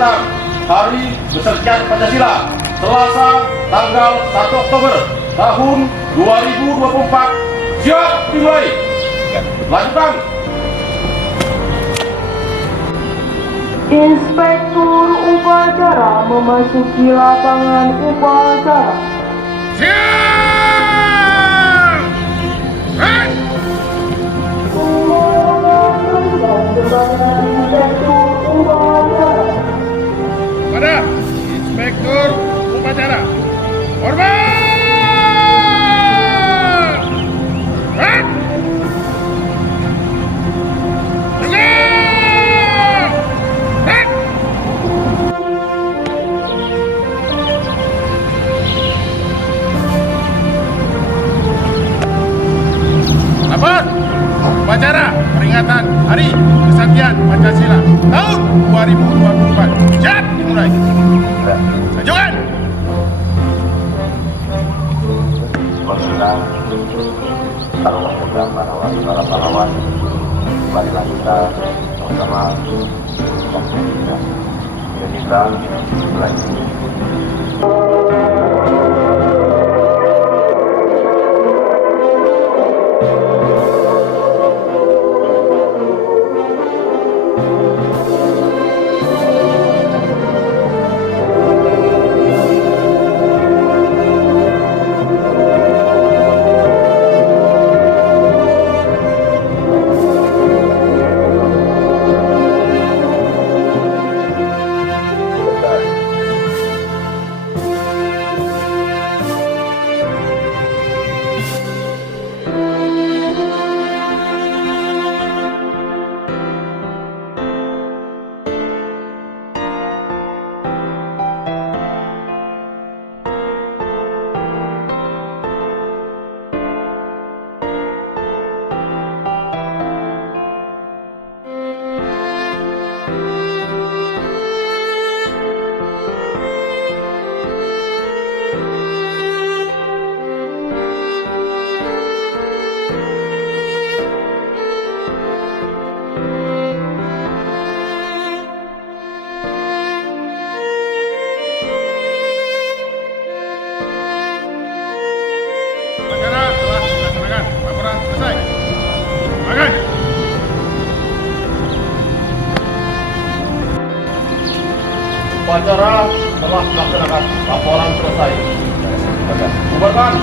peringatan Hari Kesetiaan Pancasila Selasa tanggal 1 Oktober tahun 2024. Siap dimulai. Lanjutkan. Inspektur upacara memasuki lapangan upacara. Siap! Hei! Pada Inspektur upacara, hormat! Hei! Siap! Hei! Lapor upacara peringatan Hari Kesetiaan Pancasila tahun 2024. Siap dimulai. Ajukan. Pemirsa, taruhan muda para pahlawan, marilah kita sama-sama Indonesia belajar. Upacara telah dilaksanakan. Laporan selesai. Silakan. Upacara telah dilaksanakan. Laporan selesai. Bubarkan.